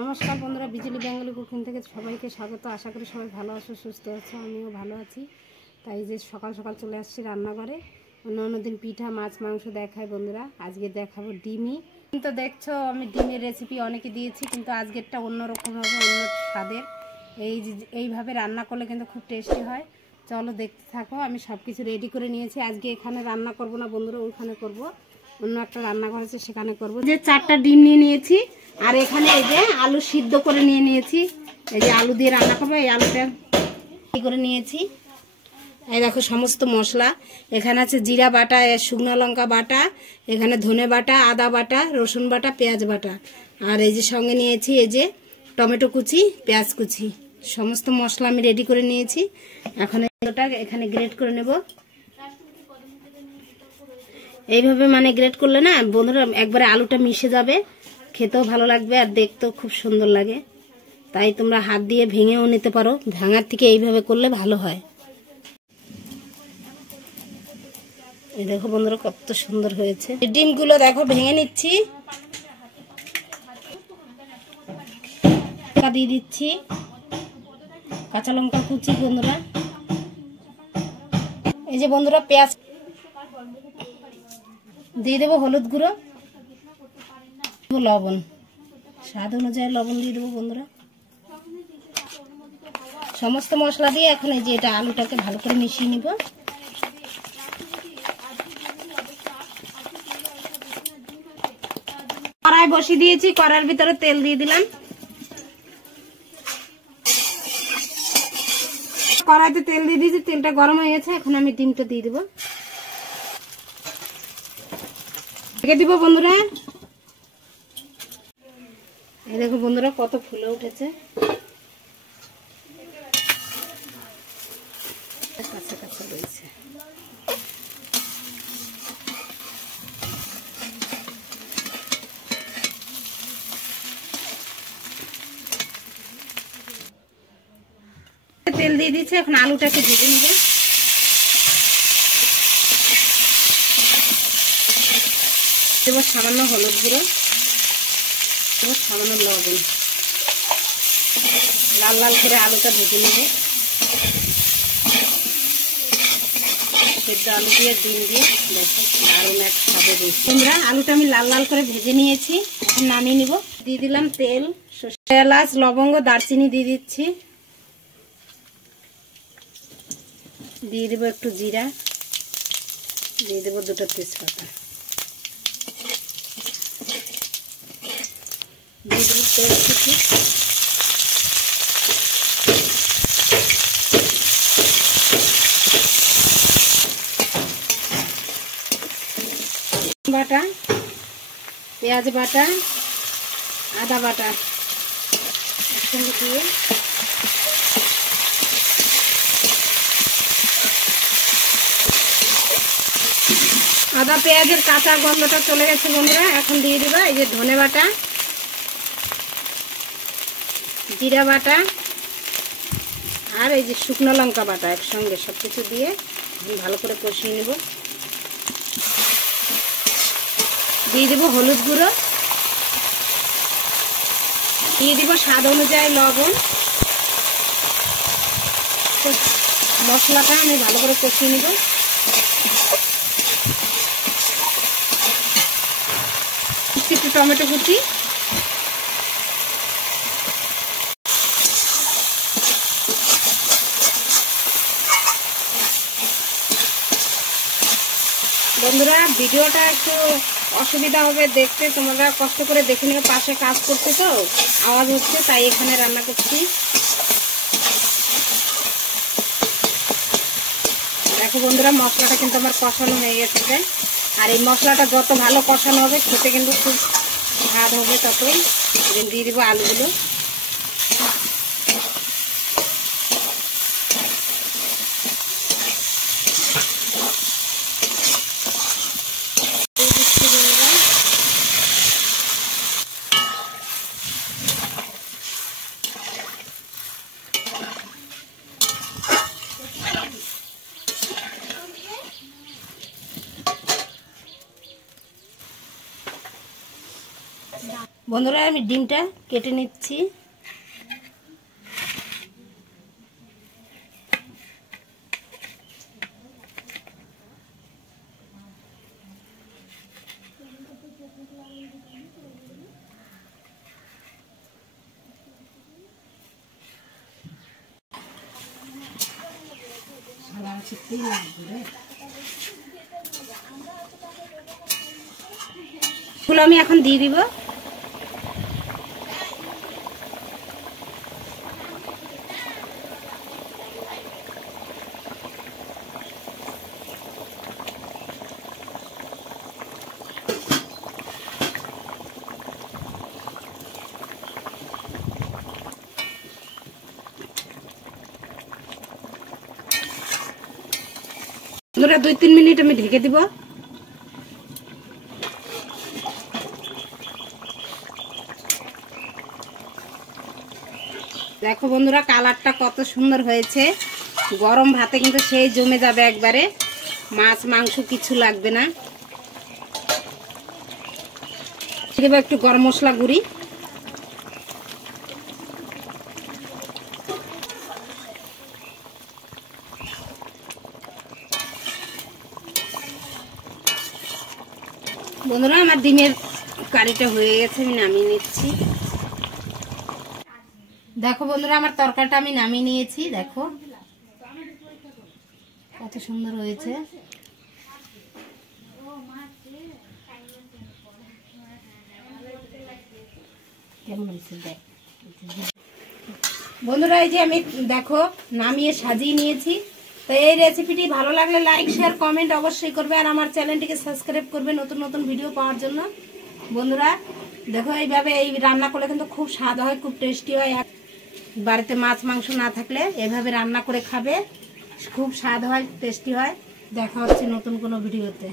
নমস্কার বন্ধুরা, বিজলি Bengali cooking থেকে সবাইকে স্বাগত। আশা করি সবাই ভালো আছো, সুস্থ আছো, আমিও ভালো আছি। তাই যে সকাল সকাল চলে আসছি রান্নাঘরে। অন্য দিন পিঠা মাছ মাংস দেখায় বন্ধুরা, আজকে দেখাবো ডিমি। তো দেখছো আমি ডিমের রেসিপি অনেকে দিয়েছি, কিন্তু আজকেরটা অন্যরকম হবে, অন্য স্বাদের। এইভাবে রান্না করলে কিন্তু খুব টেস্টি হয়। চলো দেখতে থাকো। আমি সব কিছু রেডি করে নিয়েছি। আজকে এখানে রান্না করব না বন্ধুরা, ওইখানে করব, অন্য একটা রান্নাঘর আছে সেখানে করব। যে 4টা ডিম নিয়ে নিয়েছি, আর এখানে এই যে আলু সিদ্ধ করে নিয়ে নিয়েছি। এই যে আলু দিয়ে রান্না করবো, এই আলুটা করে নিয়েছি। এই দেখো সমস্ত মশলা এখানে আছে, জিরা বাটা, শুকনো লঙ্কা বাটা, এখানে ধনে বাটা, আদা বাটা, রসুন বাটা, পেঁয়াজ বাটা, আর এই যে সঙ্গে নিয়েছি এই যে টমেটো কুচি, পেঁয়াজ কুচি, সমস্ত মশলা আমি রেডি করে নিয়েছি। এখন ওটা এখানে গ্রেট করে নেব। এইভাবে মানে গ্রেট করলে না বন্ধুরা একবারে আলুটা মিশে যাবে, খেতেও ভালো লাগবে আর দেখতেও খুব সুন্দর লাগে। তাই তোমরা হাত দিয়ে ভেঙেও নিতে পারো, ভাঙার থেকে এইভাবে করলে ভালো হয়। এই দেখো বন্ধুরা কত সুন্দর হয়েছে। ডিমগুলো দেখো ভেঙে নিচ্ছি, দিয়ে দিচ্ছি কাঁচা লঙ্কা কুচি বন্ধুরা। এই যে বন্ধুরা পেঁয়াজ দিয়ে দেবো, হলুদ গুঁড়ো, লবণ, স্বাদ অনুযায়ী লবণ দিয়ে দেবো বন্ধুরা। সমস্ত মশলা দিয়ে এখন এই যে এটা আলুটাকে ভালো করে মিশিয়ে নিব। কড়াই বসিয়ে দিয়েছি, কড়াইয়ের ভিতরে তেল দিয়ে দিলাম। কড়াইতে তেল দিয়ে দিয়েছি, তেলটা গরম হয়ে গেছে। এখন আমি ডিমটা দিয়ে দেবো, ঢেকে দিব বন্ধুরা। এই দেখো বন্ধুরা কত ফুলে উঠেছে, কাঁচা কাঁচা রয়েছে। তেল দিয়ে দিচ্ছে, এখন আলুটাকে ভেজে নিবে। দেবো সামান্য হলুদ গুঁড়ো, দেবো সামান্য লবণ, লাল লাল করে আলুটা ভেজে নেবে। সেদ্ধ আলু দিয়ে ডিম দিয়ে দেখো দারুণ এক স্বাদে দিয়েছি তোমরা। আলুটা আমি লাল লাল করে ভেজে নিয়েছি, এখন নামিয়ে নিব। দিয়ে দিলাম তেল, এলাচ, লবঙ্গ, দারচিনি দিয়ে দিচ্ছি। দিয়ে দেবো একটু জিরা, দিয়ে দেবো 2টা তেজপাতা, দিয়ে দেবো পেঁয়াজ কুচি, বাটা, পেঁয়াজ বাটা, আদা বাটা একসঙ্গে দিয়ে আদা পেঁয়াজের কাঁচা গন্ধটা চলে গেছে বন্ধুরা। এখন দিয়ে দিবা এই যে ধনে বাটা, জিরা বাটা, আর এই যে শুকনো লঙ্কা বাটা, একসঙ্গে সবকিছু দিয়ে ভালো করে কষিয়ে নেব। দিয়ে দেবো হলুদ গুঁড়ো, দিয়ে দিব স্বাদ অনুযায়ী লবণ। মশলাটা আমি ভালো করে কষিয়ে নেব। একটু টমেটো কুচি, বন্ধুরা ভিডিওটা একটু অসুবিধা হবে দেখতে, তোমরা কষ্ট করে দেখে নিও। পাশে কাজ করতে তো আওয়াজ হচ্ছে, তাই এখানে রান্না করছি। দেখো বন্ধুরা মশলাটা কিন্তু আমার কষানো হয়ে গেছে, আর এই মশলাটা যত ভালো কষানো হবে খেতে কিন্তু খুব স্বাদ হবে ততই। দিয়ে দিব আলুগুলো, বন্ধুরা আমি ডিমটা কেটে নিচ্ছি। ফুল আমি এখন দিয়ে দিব। বন্ধুরা 2-3 মিনিট আমি ঢেকে দিব। দেখো বন্ধুরা কালারটা কত সুন্দর হয়েছে। গরম ভাতে কিন্তু সেই জমে যাবে একবারে, মাছ মাংস কিছু লাগবে না। দেব একটু গরম মশলা গুঁড়ি। বন্ধুরা আমার ডিমের কারিটা হয়ে গেছে, আমি নামিয়ে নিচ্ছি। দেখো বন্ধুরা আমার তরকারিটা আমি নামিয়ে নিয়েছি। দেখো কত সুন্দর হয়েছে। বন্ধুরা এই যে আমি দেখো নামিয়ে সাজিয়ে নিয়েছি। তো এই রেসিপিটি ভালো লাগলে লাইক শেয়ার কমেন্ট অবশ্যই করবে, আর আমার চ্যানেলটিকে সাবস্ক্রাইব করবে নতুন নতুন ভিডিও পাওয়ার জন্য। বন্ধুরা দেখো এইভাবে এই রান্না করলে কিন্তু খুব স্বাদ হয়, খুব টেস্টি হয়। বাড়িতে মাছ মাংস না থাকলে এভাবে রান্না করে খাবে, খুব স্বাদ হয়, টেস্টি হয়। দেখা হচ্ছে নতুন কোনো ভিডিওতে।